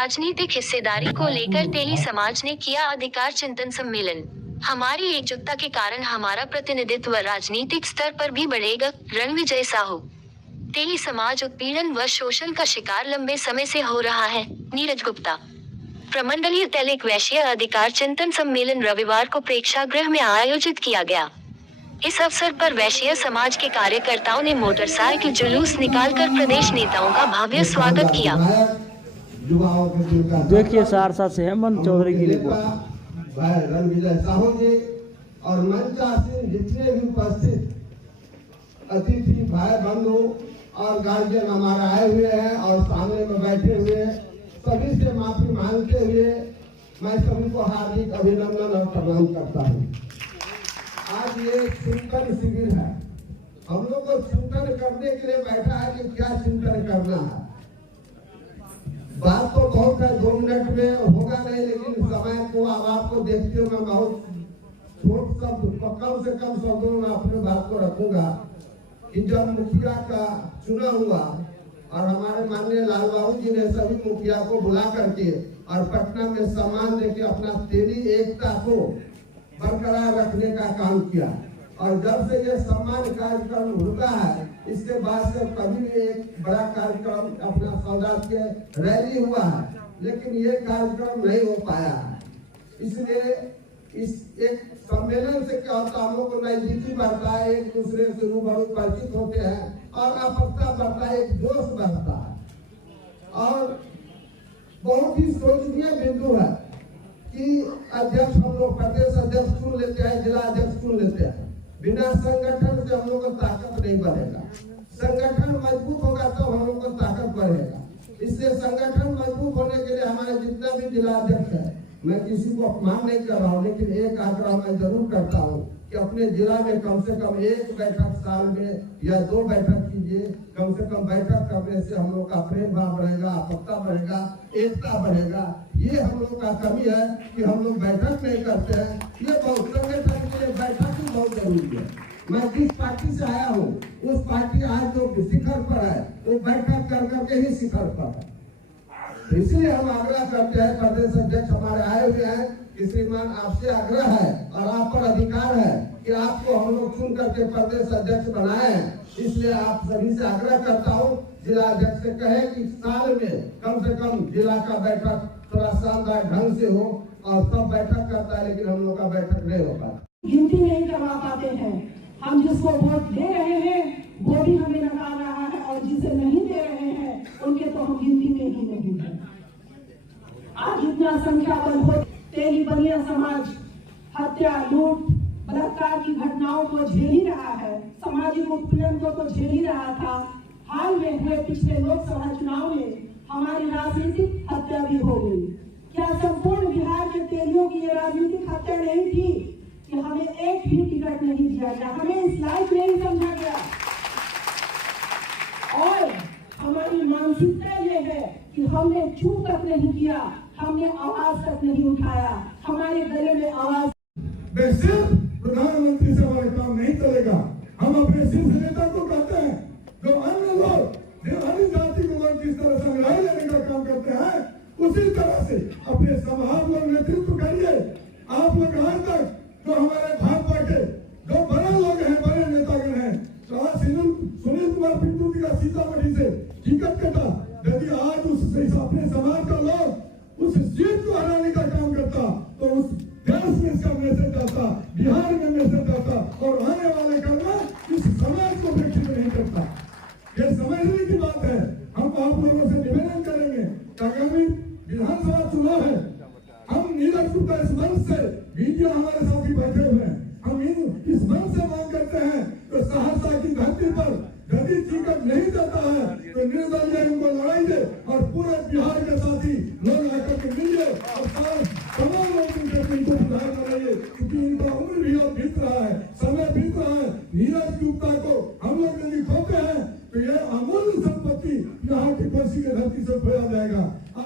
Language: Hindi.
राजनीतिक हिस्सेदारी को लेकर तेली समाज ने किया अधिकार चिंतन सम्मेलन। हमारी एकजुटता के कारण हमारा प्रतिनिधित्व राजनीतिक स्तर पर भी बढ़ेगा। रणविजय साहू। तेली समाज उत्पीड़न व शोषण का शिकार लंबे समय से हो रहा है। नीरज गुप्ता। प्रमंडलीय तेलिक वैश्य अधिकार चिंतन सम्मेलन रविवार को प्रेक्षागृह में आयोजित किया गया। इस अवसर पर वैश्य समाज के कार्यकर्ताओं ने मोटरसाइकिल जुलूस निकालकर प्रदेश नेताओं का भव्य स्वागत किया। देखिए सहरसा से हेमंत चौधरी की रिपोर्ट। भाई रणविजय साहू जी और मंचासीन जितने भी उपस्थित अतिथि भाई बंधु और गार्जियन हमारे आए हुए हैं और सामने में बैठे हुए हैं, सभी से माफी मांगते हुए मैं सभी को हार्दिक अभिनंदन और प्रणाम करता हूँ। आज ये चिंतन शिविर है। हम लोग को चिंतन करने के लिए बैठा है कि क्या चिंतन करना है। बात तो बहुत है, 2 मिनट में होगा नहीं, लेकिन समय को अब आपको देखते हुए मैं बहुत छोट शब्द कम से कम शब्दों में अपने बात को रखूंगा कि जब मुखिया का चुनाव हुआ और हमारे माननीय लाल बाबू जी ने सभी मुखिया को बुला करके और पटना में सम्मान देके अपना तेली एकता को बरकरार रखने का काम किया, और जब से ये सम्मान कार्यक्रम होता है इसके बाद से कभी भी एक बड़ा कार्यक्रम अपना सौराष्ट्र के रैली हुआ है, लेकिन ये कार्यक्रम नहीं हो पाया है। इसलिए इस एक सम्मेलन से क्या होता है, हम लोग को नजदीकी बढ़ता है, एक दूसरे से रूबरू परिचित होते हैं और आपत्ता बढ़ता है, एक दोस्त बढ़ता है। और बहुत ही सोचनीय बिंदु है कि अध्यक्ष हम लोग प्रदेश अध्यक्ष चुन लेते हैं, जिला अध्यक्ष चुन लेते हैं, बिना संगठन से हम लोग को ताकत नहीं बढ़ेगा। संगठन मजबूत होगा तो हम लोग को ताकत बढ़ेगा। इसलिए संगठन मजबूत होने के लिए हमारे जितना भी जिला अध्यक्ष है, मैं किसी को अपमान नहीं कर रहा हूँ, लेकिन एक आग्रह मैं जरूर करता हूँ कि अपने जिला में कम से कम 1 बैठक साल में या 2 बैठक कीजिए। कम से कम बैठक करने से हम लोग का प्रेम भाव बढ़ेगा, आपत्ता बढ़ेगा, एकता बढ़ेगा। ये हम लोग का कमी है कि हम लोग बैठक नहीं करते हैं। ये बहुत संगठन के लिए बैठक भी बहुत जरूरी है। मैं जिस पार्टी से आया हूँ उस पार्टी आज जो शिखर पर है वो बैठक कर करके ही शिखर पर है। इसलिए हम आग्रह करते हैं, प्रदेश अध्यक्ष हमारे आए हुए हैं कि श्रीमान आपसे आग्रह है और आप पर अधिकार है कि आपको हम लोग चुन करके प्रदेश अध्यक्ष बनाए हैं। इसलिए आप सभी से आग्रह करता हूँ, जिला अध्यक्ष से कहे कि साल में कम से कम जिला का बैठक थोड़ा शानदार ढंग से हो, और सब बैठक करता है लेकिन हम लोग का बैठक नहीं हो पाता, गिनती नहीं करवा पाते हैं। हम जिसको वोट दे रहे हैं वो भी हमें नकार रहा है, और जिसे नहीं दे रहे हैं उनके तो हम गिनती में ही नहीं है। आज इतना संख्या बल हो, तेली बनिया समाज हत्या, लूट, बलात्कार की घटनाओं को झेल ही रहा है, सामाजिक उत्पीड़न को तो झेल ही रहा था। हाल में हुए पिछले लोकसभा चुनाव में हमारी राजनीतिक हत्या भी हो गई। क्या संपूर्ण बिहार के तेलियों की ये राजनीतिक हत्या नहीं थी कि हमें एक भी टिकट नहीं दिया गया, हमें इस लायक नहीं समझा गया। और हमारी मानसिकता ये है कि हमने छू तक नहीं किया, हमने आवाज तक नहीं उठाया, हमारे गले में आवाज। सिर्फ प्रधानमंत्री से हमारे काम नहीं चलेगा। हम अपने शीर्ष नेता को कहते हैं, जो अन्य लोग अन्य जाति के लोग किस तरह संग्रह लेने का काम करते हैं, उसी तरह से अपने समाज लोग नेतृत्व करिए। आप लोग आज तक जो हमारे भाजपा के जो बड़े लोग हैं, बड़े नेतागण हैं, तो आज सुनील कुमार पिंटू जी का सीतामढ़ी से टिकट कटा, यदि आज उस अपने समाज का लोग उस सीट को हराने का काम करता तो उस देश में इसका मैसेज आता, बिहार में मैसेज आता, और आने वाले कल में इस समाज को विकसित नहीं करता। ये समझने की बात है। हम आप लोगों से निवेदन करेंगे, आगामी विधानसभा चुनाव है, हम नीरज गुप्ता इस मंच से, वीडियो हमारे साथी बैठे हुए हैं, हम इस मंच से मांग करते हैं तो सहरसा की धरती पर यदि टिकट नहीं देता है तो निर्दलीय उनको लड़ाई दे, और पूरे बिहार के साथी लोग आकर के